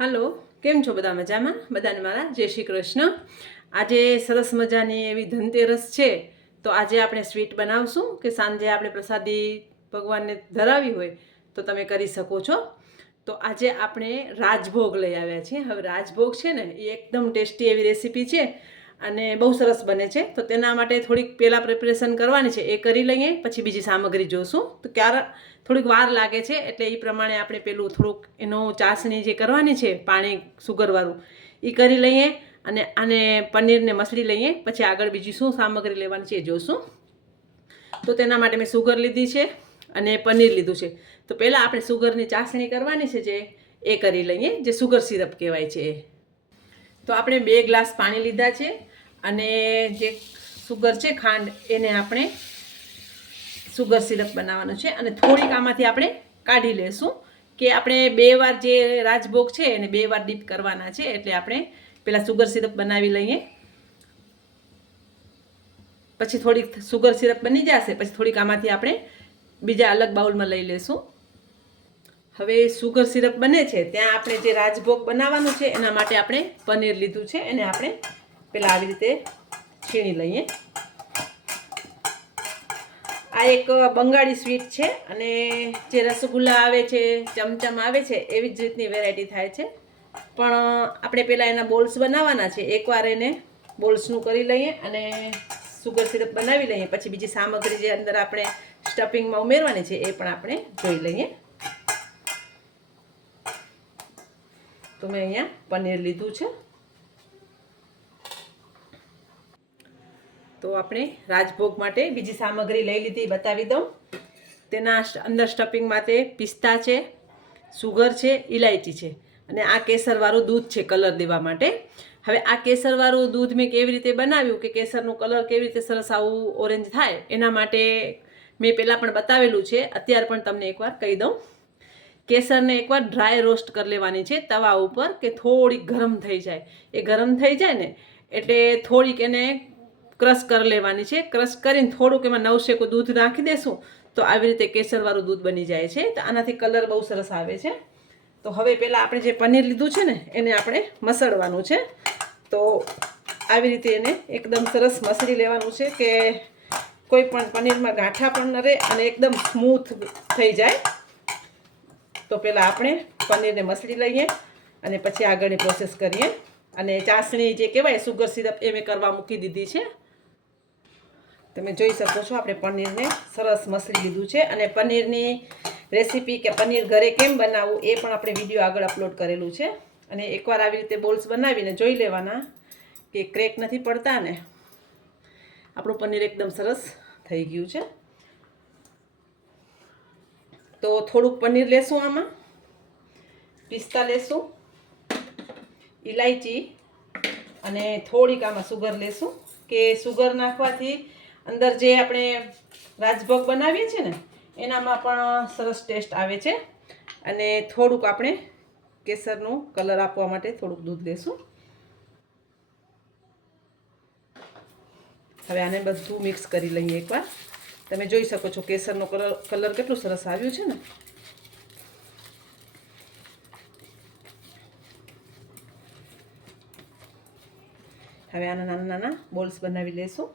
હાલો, કેમ છો બધા મજામાં? બધાને મારા જય શ્રી કૃષ્ણ. આજે સરસ મજાની એવી ધનતેરસ છે, તો આજે આપણે સ્વીટ બનાવશું કે સાંજે આપણે પ્રસાદી ભગવાનને ધરાવી હોય તો તમે કરી શકો છો. તો આજે આપણે રાજભોગ લઈ આવ્યા છીએ. હવે રાજભોગ છે ને, એ એકદમ ટેસ્ટી એવી રેસીપી છે. અને બહુ સરસ બને છે. તો તેના માટે થોડીક પહેલાં પ્રિપરેશન કરવાની છે, એ કરી લઈએ, પછી બીજી સામગ્રી જોશું. તો ક્યારે થોડીક વાર લાગે છે, એટલે એ પ્રમાણે આપણે પેલું થોડુંક એનો ચાસણી જે કરવાની છે, પાણી સુગરવાળું એ કરી લઈએ અને આને પનીરને મસળી લઈએ, પછી આગળ બીજી શું સામગ્રી લેવાની છે એ જોશું. તો તેના માટે મેં સુગર લીધી છે અને પનીર લીધું છે. તો પહેલાં આપણે સુગરની ચાસણી કરવાની છે જે, એ કરી લઈએ, જે સુગર સિરપ કહેવાય છે એ. તો આપણે બે ગ્લાસ પાણી લીધા છે અને જે સુગર છે ખાંડ, એને આપણે સુગર સિરપ બનાવવાનું છે અને થોડીક આમાંથી આપણે કાઢી લેશું કે આપણે બે વાર જે રાજભોગ છે એને બે વાર ડીપ કરવાના છે એટલે આપણે પહેલાં સુગર સિરપ બનાવી લઈએ. પછી થોડીક સુગર સિરપ બની જશે, પછી થોડીક આમાંથી આપણે બીજા અલગ બાઉલમાં લઈ લેશું. હવે સુગર સિરપ બને છે, ત્યાં આપણે જે રાજભોગ બનાવવાનું છે, એના માટે આપણે પનીર લીધું છે, એને આપણે પહેલાં આવી રીતે છીણી લઈએ. આ એક બંગાળી સ્વીટ છે અને જે રસગુલ્લા આવે છે, ચમચમ આવે છે, એવી જ રીતની વેરાયટી થાય છે. પણ આપણે પહેલાં એના બોલ્સ બનાવવાના છે, એકવાર એને બોલ્સનું કરી લઈએ અને સુગર સિરપ બનાવી લઈએ. પછી બીજી સામગ્રી જે અંદર આપણે સ્ટફિંગમાં ઉમેરવાની છે, એ પણ આપણે જોઈ લઈએ. તો મેં અહીંયા પનીર લીધું છે. તો આપણે રાજભોગ માટે બીજી સામગ્રી લઈ લીધી, બતાવી દઉં. તેના અંદર સ્ટફિંગ માટે પિસ્તા છે, સુગર છે ઇલાયચી છે. અને આ કેસરવાળું દૂધ છે કલર દેવા માટે. હવે આ કેસરવાળું દૂધ મેં કેવી રીતે બનાવ્યું કે કેસરનું કલર કેવી રીતે સરસ આવું ઓરેન્જ થાય, એના માટે મેં પહેલાં પણ બતાવેલું છે. અત્યારે પણ તમને એકવાર કહી દઉં. કેસરને એકવાર ડ્રાય રોસ્ટ કરી લેવાની છે તવા ઉપર કે થોડીક ગરમ થઈ જાય. એ ગરમ થઈ જાય ને એટલે થોડીક એને ક્રશ કરી લેવાની છે. ક્રશ કરીને થોડુંક એમાં નવશેકો દૂધ નાખી દેશું તો આવી રીતે કેસરવાળું દૂધ બની જાય છે. તો આનાથી કલર બહુ સરસ આવે છે. તો હવે પહેલાં આપણે જે પનીર લીધું છે ને એને આપણે મસળવાનું છે. તો આવી રીતે એને એકદમ સરસ મસળી લેવાનું છે કે કોઈ પણ પનીરમાં ગાંઠા પણ ન રહે અને એકદમ સ્મૂથ થઈ જાય. તો પહેલાં આપણે પનીરને મસળી લઈએ અને પછી આગળની પ્રોસેસ કરીએ. અને ચાસણી જે કહેવાય સુગર સિરપ એ મેં કરવા મૂકી દીધી છે. તમે જોઈ શકો છો, આપણે પનીરને સરસ મસળી લીધું છે. અને પનીરની રેસીપી કે પનીર ઘરે કેમ બનાવવું એ પણ આપણે વીડિયો આગળ અપલોડ કરેલું છે. અને એકવાર આવી રીતે બોલ્સ બનાવીને જોઈ લેવાના કે ક્રેક નથી પડતા ને. આપણું પનીર એકદમ સરસ થઈ ગયું છે. તો થોડુંક પનીર લેશું આમાં. પિસ્તા લેશું. ઇલાયચી અને થોડીક આમાં સુગર લેશું, કે સુગર નાખવાથી અંદર જે આપણે રાજભોગ બનાવીએ છીએ ને, એનામાં પણ સરસ ટેસ્ટ આવે છે. અને થોડુંક આપણે કેસરનું કલર આપવા માટે થોડુંક દૂધ લેશું. હવે આને બધું મિક્સ કરી લઈએ એકવાર. તમે જોઈ શકો છો કેસરનો કલર કલર કેટલું સરસ આવ્યું છે ને. હવે આના નાના નાના બોલ્સ બનાવી લેશું.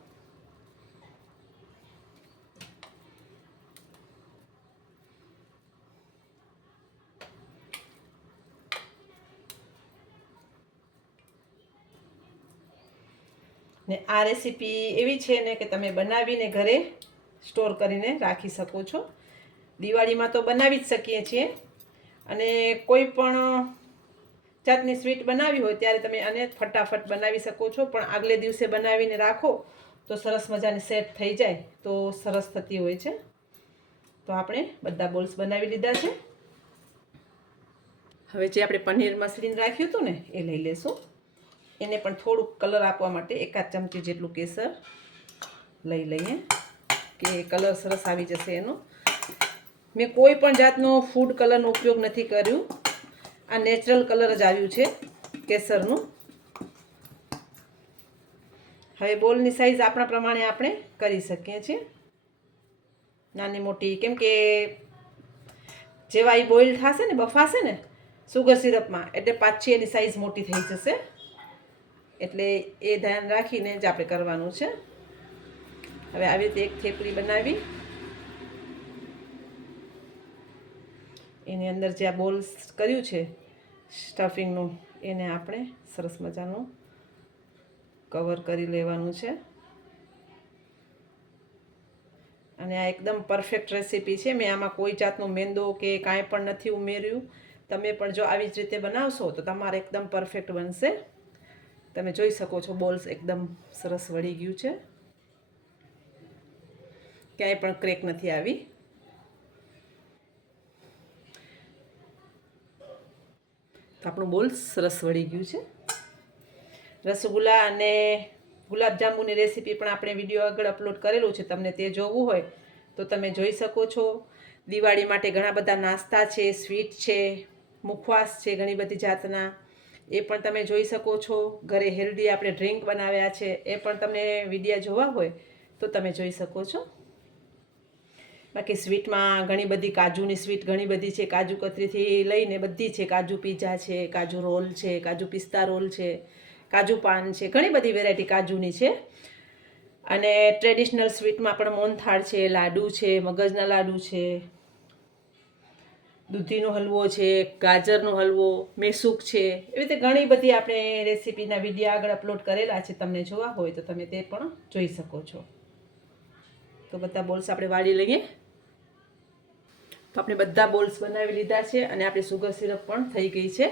ને આ રેસીપી એવી છે ને કે તમે બનાવીને ઘરે સ્ટોર કરીને રાખી શકો છો. દિવાળીમાં તો બનાવી જ શકીએ છીએ. અને કોઈ પણ જાતની સ્વીટ બનાવી હોય ત્યારે તમે આને ફટાફટ બનાવી શકો છો. પણ આગલે દિવસે બનાવીને રાખો તો સરસ મજાની સેટ થઈ જાય. તો સરસ થતી હોય છે. તો આપણે બધા બોલ્સ બનાવી લીધા છે. હવે જે આપણે પનીર મસળીને રાખ્યું હતું ને, એ લઈ લેશું. એને પણ થોડુંક કલર આપવા માટે એકાદ ચમચી જેટલું કેસર લઈ લઈએ. કે કલર સરસ આવી જશે એનો. મેં કોઈ પણ જાતનો ફૂડ કલરનો ઉપયોગ નથી કર્યું. આ નેચરલ કલર જ આવ્યું છે કેસરનું. હવે બોલની સાઈઝ આપણા પ્રમાણે આપણે કરી શકીએ છીએ. નાની મોટી, કેમ કે જેવા એ બોઇલ થશે ને, બફાશે ને સુગર સિરપમાં એટલે પાછી એની સાઈઝ મોટી થઈ જશે. એટલે એ ધ્યાન રાખીને જ આપણે કરવાનું છે. હવે આવી રીતે એક થેપલી બનાવી. એની અંદર જે આ બોલ્સ કર્યું છે, સ્ટફિંગનું, એને આપણે સરસ મજાનું કવર કરી લેવાનું છે. અને આ એકદમ પરફેક્ટ રેસીપી છે. મેં આમાં કોઈ જાતનું મેંદો કે કાંઈ પણ નથી ઉમેર્યું. તમે પણ જો આવી જ રીતે બનાવશો, તો તમારે એકદમ પરફેક્ટ બનશે. તમે જોઈ શકો છો બોલ્સ એકદમ સરસ વળી ગયું છે. ક્યાંય પણ ક્રેક નથી આવી. તો આપણું બોલ સરસ વળી ગયું છે. રસગુલ્લા અને ગુલાબજાંબુની રેસીપી પણ આપણે વીડિયો આગળ અપલોડ કરેલું છે. તમને તે જોવું હોય તો તમે જોઈ શકો છો. દિવાળી માટે ઘણા બધા નાસ્તા છે, સ્વીટ છે, મુખવાસ છે, ઘણી બધી જાતના. એ પણ તમે જોઈ શકો છો. ઘરે હેલ્ધી આપણે ડ્રિંક બનાવ્યા છે. એ પણ તમને વિડીયા જોવા હોય તો તમે જોઈ શકો છો. બાકી સ્વીટમાં ઘણી બધી કાજુની સ્વીટ, ઘણી બધી છે. કાજુ કતરીથી લઈને બધી છે. કાજુ પીઝા છે, કાજુ રોલ છે, કાજુ પિસ્તા રોલ છે, કાજુ પાન છે, ઘણી બધી વેરાયટી કાજુની છે. અને ટ્રેડિશનલ સ્વીટમાં પણ મોહનથાળ છે, લાડુ છે, મગજના લાડુ છે, દૂધીનો હલવો છે, ગાજરનો હલવો, મેસૂક છે. એવી રીતે ઘણી બધી આપણે રેસીપીના વીડિયો આગળ અપલોડ કરેલા છે. તમને જોવા હોય તો તમે તે પણ જોઈ શકો છો. તો બધા બોલ્સ આપણે વાળી લઈએ. તો આપણે બધા બોલ્સ બનાવી લીધા છે અને આપણી સુગર સિરપ પણ થઈ ગઈ છે.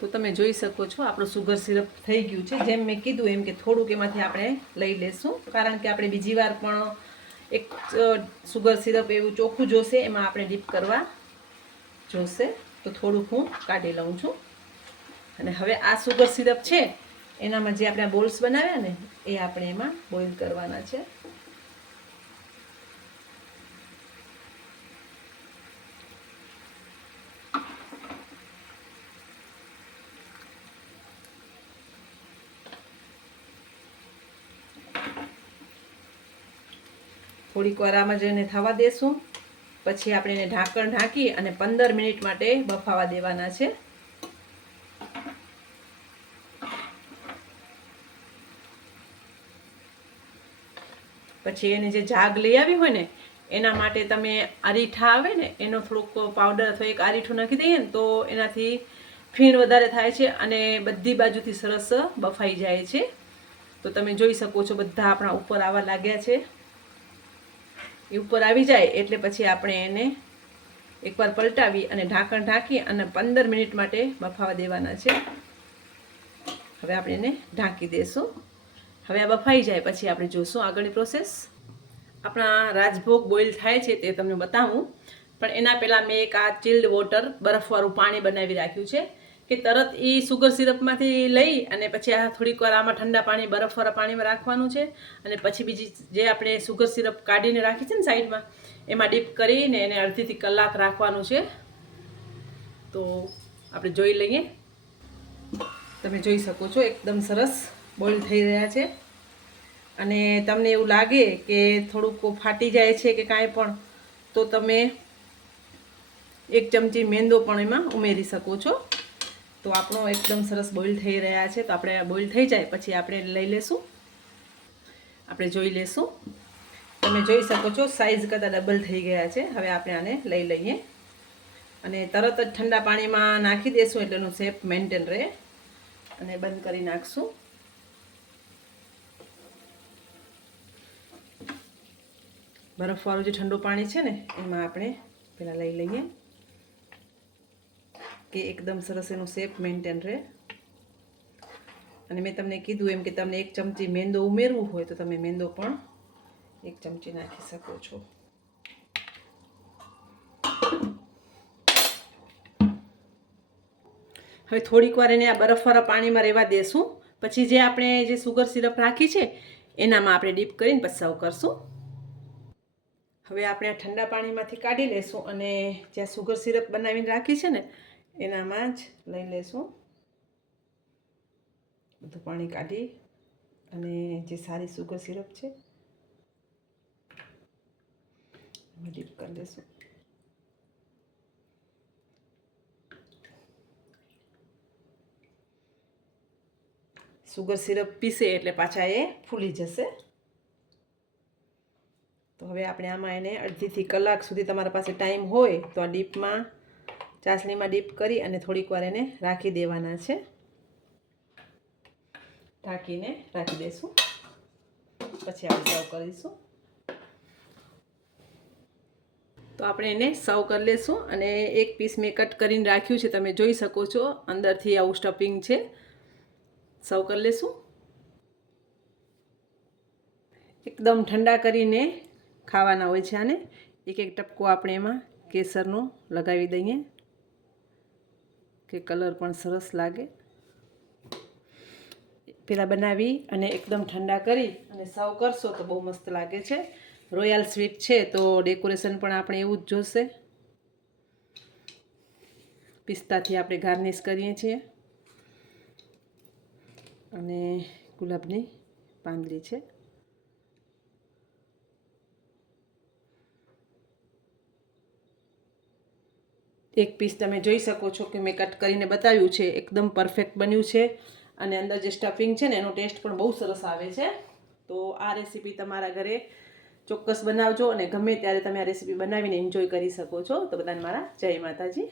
તો તમે જોઈ શકો છો, આપણું સુગર સિરપ થઈ ગયું છે. જેમ મેં કીધું એમ કે થોડુંક એમાંથી આપણે લઈ લેશું. કારણ કે આપણે બીજી વાર પણ એક સુગર સિરપ એવું ચોખ્ખું જોશે, એમાં આપણે ડીપ કરવા જોશે. તો થોડુંક હું કાઢી લઉં છું. અને હવે આ સુગર સિરપ છે, એનામાં જે આપણે બોલ્સ બનાવ્યા ને, એ આપણે એમાં બોઇલ કરવાના છે. થોડીક વાર આમાં જઈને થવા દેશું. પછી આપણે એને ઢાંકણ ઢાંકી અને પંદર મિનિટ માટે બફાવા દેવાના છે. પછી એની જે જાગ લઈ આવી હોય ને, એના માટે તમે આરીઠા આવે ને, એનો થોડુંક પાવડર અથવા એક આરીઠું નાખી દઈએ ને, તો એનાથી ફીણ વધારે થાય છે અને બધી બાજુથી સરસ બફાઈ જાય છે. તો તમે જોઈ શકો છો બધા આપણા ઉપર આવવા લાગ્યા છે. એ ઉપર આવી જાય એટલે પછી આપણે એને એકવાર પલટાવી અને ઢાંકણ ઢાંકી અને પંદર મિનિટ માટે બફાવા દેવાના છે. હવે આપણે એને ઢાંકી દઈશું હવે આ બફાઈ જાય, પછી આપણે જોશું આગળની પ્રોસેસ. આપણા રાજભોગ બોઇલ થાય છે તે તમને બતાવું. પણ એના પહેલાં મેં એક આ ચિલ્ડ વોટર બરફવાળું પાણી બનાવી રાખ્યું છે. કે તરત એ સુગર સિરપમાંથી લઈ અને પછી આ થોડીક વાર આમાં ઠંડા પાણી, બરફવાળા પાણીમાં રાખવાનું છે અને પછી બીજી જે આપણે સુગર સિરપ કાઢીને રાખી છે ને સાઈડમાં, એમાં ડીપ કરીને એને અડધીથી કલાક રાખવાનું છે. તો આપણે જોઈ લઈએ. તમે જોઈ શકો છો, એકદમ સરસ બોઇલ થઈ રહ્યા છે. અને તમને એવું લાગે કે થોડુંક ફાટી જાય છે કે કાંઈ પણ, તો તમે એક ચમચી મેંદો પણ એમાં ઉમેરી શકો છો. તો આપણો એકદમ સરસ બોઇલ થઈ રહ્યા છે. તો આપણે બોઇલ થઈ જાય પછી આપણે લઈ લેશું. આપણે જોઈ લેશું. તમે જોઈ શકો છો સાઈઝ કરતાં ડબલ થઈ ગયા છે. હવે આપણે આને લઈ લઈએ. અને તરત જ ઠંડા પાણીમાં નાખી દેશું એટલે એનું શેપ મેન્ટેન રહે. અને બંધ કરી નાખશું. બરફવાળું જે ઠંડુ પાણી છે ને, એમાં આપણે પહેલાં લઈ લઈએ. કે એકદમ સરસ એનું શેપ મેન્ટેન રહે. અને મેં તમને કીધું એમ કે તમને એક ચમચી મેંદો ઉમેરવું હોય તો તમે મેંદો પણ એક ચમચી નાખી શકો છો. હવે થોડીક વાર એને આ બરફવાળા પાણીમાં રહેવા દેશું. પછી જે આપણે જે સુગર સિરપ રાખી છે, એનામાં આપણે ડીપ કરીને પછી સર્વ કરશું. હવે આપણે આ ઠંડા પાણીમાંથી કાઢી લેશું અને જ્યાં સુગર સિરપ બનાવીને રાખી છે ને એનામાં જ લઈ લેશું. બધું પાણી કાઢી અને જે સારી સુગર સિરપ છે ડીપ કરી લેશું સુગર સિરપ પીસે એટલે પાછા એ ફૂલી જશે. તો હવે આપણે આમાં એને અડધીથી કલાક સુધી તમારા પાસે ટાઈમ હોય તો આ ડીપમાં ચાસણીમાં ડીપ કરી અને થોડીક વાર એને રાખી દેવાના છે. ઢાંકીને રાખી દઈશું. પછી આપણે સર્વ કરીશું. તો આપણે એને સર્વ કરી લેશું અને એક પીસ મેં કટ કરીને રાખ્યું છે, તમે જોઈ શકો છો, અંદરથી આવું સ્ટફિંગ છે. સર્વ કરી લેશું. એકદમ ઠંડા કરીને ખાવાના હોય છે આને. એક એક ટપકો આપણે એમાં કેસરનો લગાવી દઈએ. કે કલર પણ સરસ લાગે. પેલા બનાવી અને એકદમ ઠંડા કરી અને સર્વ કરશો તો બહુ મસ્ત લાગે છે. રોયલ સ્વીટ છે તો ડેકોરેશન પણ આપણે એવું જ જોશે. પિસ્તાથી આપણે ગાર્નિશ કરીએ છીએ. અને ગુલાબની પાંદડી છે. એક પીસ તમે જોઈ શકો છો કે મેં કટ કરીને બતાવ્યું છે, એકદમ પરફેક્ટ બન્યું છે. અને અંદર જે સ્ટફિંગ છે ને, એનો ટેસ્ટ પણ બહુ સરસ આવે છે. તો આ રેસીપી તમારા ઘરે ચોક્કસ બનાવજો અને ગમે ત્યારે તમે આ રેસીપી બનાવીને એન્જોય કરી શકો છો. તો બધાને મારા જય માતાજી.